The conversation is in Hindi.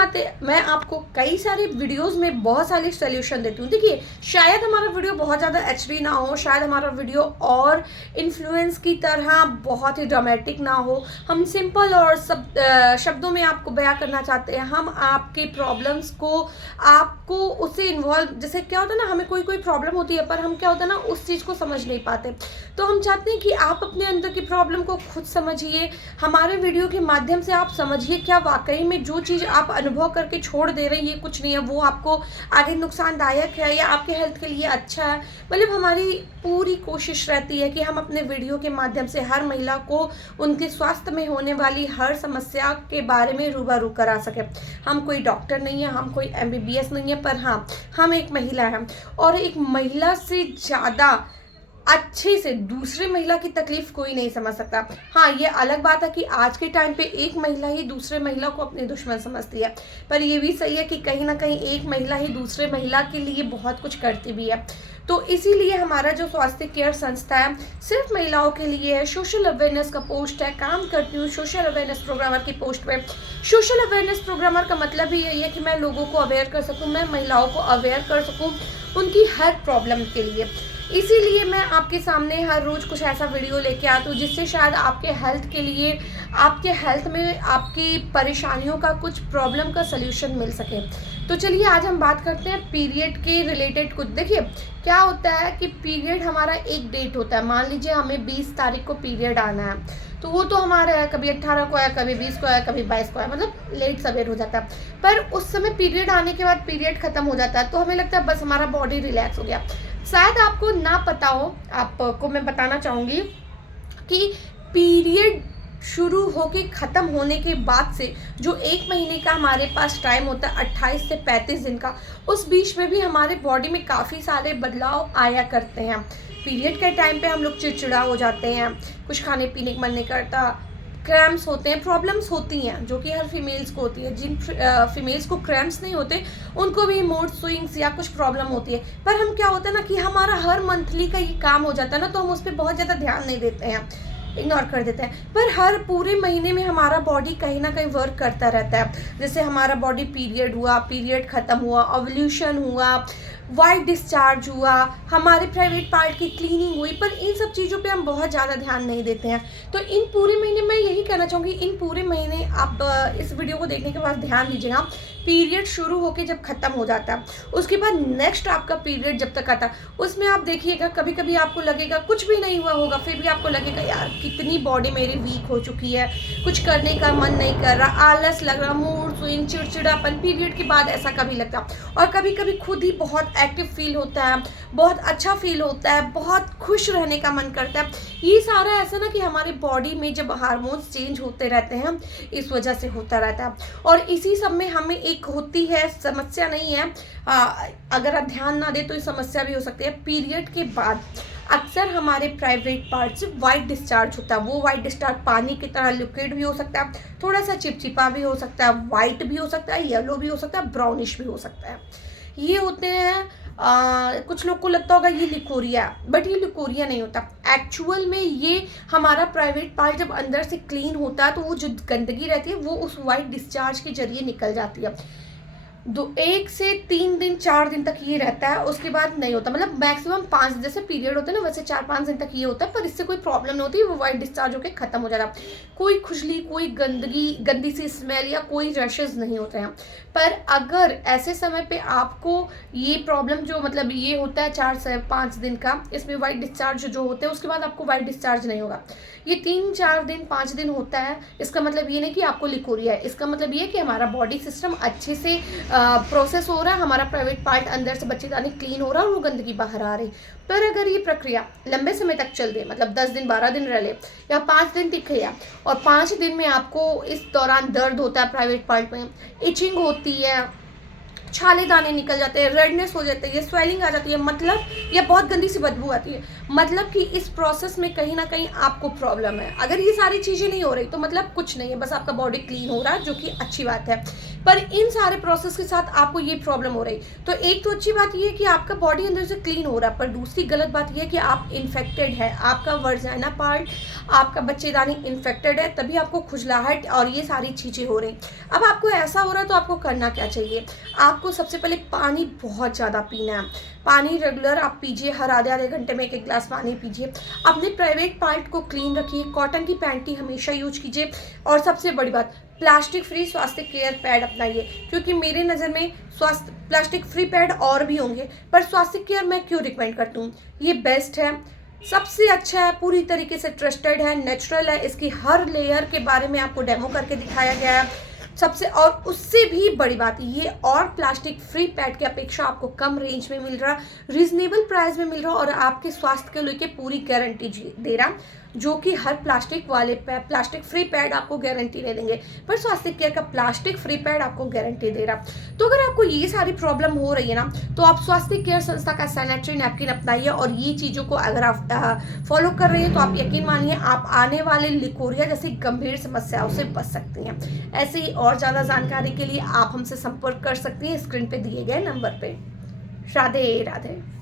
नाते मैं आपको कई सारे वीडियोस में बहुत सारे सोल्यूशन देती हूँ। देखिए, शायद हमारा वीडियो बहुत ज़्यादा एचडी ना हो, शायद हमारा वीडियो और इन्फ्लुएंस की तरह बहुत ही ड्रामेटिक ना हो। हम सिंपल और शब्दों में आपको बयां करना चाहते हैं। हम आपके प्रॉब्लम्स को आपको उससे इन्वॉल्व, जैसे क्या होता है ना, हमें कोई कोई प्रॉब्लम होती है पर हम क्या होता है ना उस चीज़ को समझ नहीं पाते। तो हम चाहते हैं कि आप अपने अंदर की प्रॉब्लम को खुद समझिए, हमारे वीडियो के माध्यम से आप समझिए क्या वाकई में जो चीज़ आप अनुभव करके छोड़ दे रहे हैं ये कुछ नहीं है, वो आपको आगे नुकसानदायक है या आपके हेल्थ के लिए अच्छा है। मतलब हमारी पूरी कोशिश रहती है कि हम अपने वीडियो के माध्यम से हर महिला को उनके स्वास्थ्य में होने वाली हर समस्या के बारे में रूबरू करा सके। हम कोई डॉक्टर नहीं है, हम कोई MBBS नहीं है, पर हाँ, हम एक महिला हैं और एक महिला से ज़्यादा अच्छे से दूसरी महिला की तकलीफ कोई नहीं समझ सकता। हाँ, ये अलग बात है कि आज के टाइम पे एक महिला ही दूसरे महिला को अपनी दुश्मन समझती है, पर ये भी सही है कि कहीं ना कहीं एक महिला ही दूसरे महिला के लिए बहुत कुछ करती भी है। तो इसीलिए हमारा जो स्वास्थ्य केयर संस्था है सिर्फ महिलाओं के लिए है। सोशल अवेयरनेस का पोस्ट है, काम करती हूँ सोशल अवेयरनेस प्रोग्रामर की पोस्ट पे। सोशल अवेयरनेस प्रोग्रामर का मतलब ही यही है कि मैं लोगों को अवेयर कर सकूँ, मैं महिलाओं को अवेयर कर सकूँ उनकी हर प्रॉब्लम के लिए। इसीलिए मैं आपके सामने हर रोज़ कुछ ऐसा वीडियो लेके आती हूँ जिससे शायद आपके हेल्थ के लिए, आपके हेल्थ में आपकी परेशानियों का कुछ प्रॉब्लम का सल्यूशन मिल सके। तो चलिए आज हम बात करते हैं पीरियड के रिलेटेड कुछ। देखिए क्या होता है कि पीरियड हमारा एक डेट होता है। मान लीजिए हमें 20 तारीख को पीरियड आना है, तो वो तो हमारा है, कभी 18 को है, कभी 20 को है, कभी 22 को है, मतलब लेट सवेर हो जाता है। पर उस समय पीरियड आने के बाद पीरियड खत्म हो जाता है तो हमें लगता है बस हमारा बॉडी रिलैक्स हो गया। शायद आपको ना पता हो, आपको मैं बताना चाहूँगी कि पीरियड शुरू होके ख़त्म होने के बाद से जो 1 महीने का हमारे पास टाइम होता है 28 से 35 दिन का, उस बीच में भी हमारे बॉडी में काफ़ी सारे बदलाव आया करते हैं। पीरियड के टाइम पे हम लोग चिड़चिड़ा हो जाते हैं, कुछ खाने पीने का मन नहीं करता, क्रैम्प्स होते हैं, प्रॉब्लम्स होती हैं जो कि हर फीमेल्स को होती है। जिन फीमेल्स को क्रैम्प्स नहीं होते उनको भी मूड स्विंग्स या कुछ प्रॉब्लम होती है। पर हम क्या होता है ना कि हमारा हर मंथली का ये काम हो जाता है ना, तो हम उस पर बहुत ज़्यादा ध्यान नहीं देते हैं, इग्नोर कर देते हैं। पर हर पूरे महीने में हमारा बॉडी कहीं ना कहीं वर्क करता रहता है। जैसे हमारा बॉडी पीरियड हुआ, पीरियड ख़त्म हुआ, ओव्यूलेशन हुआ, वाइट डिस्चार्ज हुआ, हमारे प्राइवेट पार्ट की क्लीनिंग हुई, पर इन सब चीज़ों पे हम बहुत ज़्यादा ध्यान नहीं देते हैं। तो इन पूरे महीने मैं यही कहना चाहूँगी, इन पूरे महीने आप इस वीडियो को देखने के बाद ध्यान दीजिएगा। पीरियड शुरू होके जब ख़त्म हो जाता है उसके बाद नेक्स्ट आपका पीरियड जब तक आता है उसमें आप देखिएगा कभी कभी आपको लगेगा कुछ भी नहीं हुआ होगा, फिर भी आपको लगेगा यार कितनी बॉडी मेरी वीक हो चुकी है, कुछ करने का मन नहीं कर रहा, आलस लग रहा, मूड स्विंग, चिड़चिड़ापन। पीरियड के बाद ऐसा कभी लगता है। और कभी कभी खुद ही बहुत एक्टिव फील होता है, बहुत अच्छा फील होता है, बहुत खुश रहने का मन करता है। ये सारा ऐसा ना कि हमारी बॉडी में जब हार्मोन्स चेंज होते रहते हैं इस वजह से होता रहता है। और इसी सब में हमें एक होती है समस्या, नहीं है अगर आप ध्यान ना दें तो ये समस्या भी हो सकती है। पीरियड के बाद अक्सर हमारे प्राइवेट पार्ट से वाइट डिस्चार्ज होता है। वो वाइट डिस्चार्ज पानी की तरह लिक्विड भी हो सकता है, थोड़ा सा चिपचिपा भी हो सकता है, वाइट भी हो सकता है, येलो भी हो सकता है, ब्राउनिश भी हो सकता है। ये होते हैं कुछ लोग को लगता होगा ये लिकोरिया, बट ये लिकोरिया नहीं होता। एक्चुअल में ये हमारा प्राइवेट पार्ट जब अंदर से क्लीन होता है तो वो जो गंदगी रहती है वो उस वाइट डिस्चार्ज के जरिए निकल जाती है। 1 से 3 दिन 4 दिन तक ये रहता है, उसके बाद नहीं होता। मतलब मैक्सिमम 5, जैसे पीरियड होते हैं ना वैसे 4-5 दिन तक ये होता है, पर इससे कोई प्रॉब्लम नहीं होती, वो वाइट डिस्चार्ज होकर खत्म हो जाता है। कोई खुजली, कोई गंदी सी स्मेल या कोई रशेज नहीं होते हैं। पर अगर ऐसे समय पे आपको ये प्रॉब्लम जो मतलब ये होता है 4 से 5 दिन का, इसमें वाइट डिस्चार्ज जो होते हैं उसके बाद आपको वाइट डिस्चार्ज नहीं होगा, ये 3-4 दिन 5 दिन होता है, इसका मतलब ये नहीं कि आपको लिकोरिया है। इसका मतलब ये है कि हमारा बॉडी सिस्टम अच्छे से प्रोसेस हो रहा है, हमारा प्राइवेट पार्ट अंदर से बच्चेदानी क्लीन हो रहा है और वो गंदगी बाहर आ रही। पर अगर ये प्रक्रिया लंबे समय तक चल दे, मतलब 10 दिन 12 दिन रह ले या 5 दिन दिखे या, और 5 दिन में आपको इस दौरान दर्द होता है प्राइवेट पार्ट में, इचिंग होती है, छाले दाने निकल जाते हैं, रेडनेस हो जाती है, स्वेलिंग आ जाती है, मतलब या बहुत गंदी सी बदबू आती है, मतलब कि इस प्रोसेस में कहीं ना कहीं आपको प्रॉब्लम है। अगर ये सारी चीज़ें नहीं हो रही तो मतलब कुछ नहीं है, बस आपका बॉडी क्लीन हो रहा है, जो कि अच्छी बात है। पर इन सारे प्रोसेस के साथ आपको ये प्रॉब्लम हो रही। तो एक तो अच्छी बात ये है कि आपका बॉडी अंदर से क्लीन हो रहा है, पर दूसरी गलत बात ये है कि आप इन्फेक्टेड है, आपका वर्जाइना पार्ट, आपका बच्चेदानी इन्फेक्टेड है, तभी आपको खुजलाहट और ये सारी चीज़ें हो रही। अब आपको ऐसा हो रहा है तो आपको करना क्या चाहिए? आपको सबसे पहले पानी बहुत ज़्यादा पीना है। पानी रेगुलर आप पीजिए, हर आधे आधे घंटे में 1-1 ग्लास पानी पीजिए। अपने प्राइवेट पार्ट को क्लीन रखिए, कॉटन की पैंटी हमेशा यूज कीजिए, और सबसे बड़ी बात, प्लास्टिक फ्री स्वास्थ्य केयर पैड अपनाइए। क्योंकि मेरे नज़र में स्वास्थ्य प्लास्टिक फ्री पैड और भी होंगे, पर स्वास्थ्य केयर मैं क्यों रिकमेंड करती हूँ? ये बेस्ट है, सबसे अच्छा है, पूरी तरीके से ट्रस्टेड है, नेचुरल है, इसकी हर लेयर के बारे में आपको डेमो करके दिखाया गया है सबसे। और उससे भी बड़ी बात ये, और प्लास्टिक फ्री पैड की अपेक्षा आपको कम रेंज में मिल रहा, रीजनेबल प्राइस में मिल रहा, और आपके स्वास्थ्य को लेके पूरी गारंटी दे रहा, जो कि हर प्लास्टिक वाले प्लास्टिक फ्री पैड आपको गारंटी नहीं देंगे, पर स्वास्थ्य केयर का प्लास्टिक फ्री पैड आपको गारंटी दे रहा। तो अगर आपको ये सारी प्रॉब्लम हो रही है ना, तो आप स्वास्थ्य केयर संस्था का सैनिटरी नैपकिन अपनाइए, और ये चीज़ों को अगर आप फॉलो कर रहे हैं तो आप यकीन मानिए आप आने वाले लिकोरिया जैसी गंभीर समस्याओं से बच सकती हैं। ऐसे ही और ज़्यादा जानकारी के लिए आप हमसे संपर्क कर सकती हैं स्क्रीन पे दिए गए नंबर पे। राधे राधे।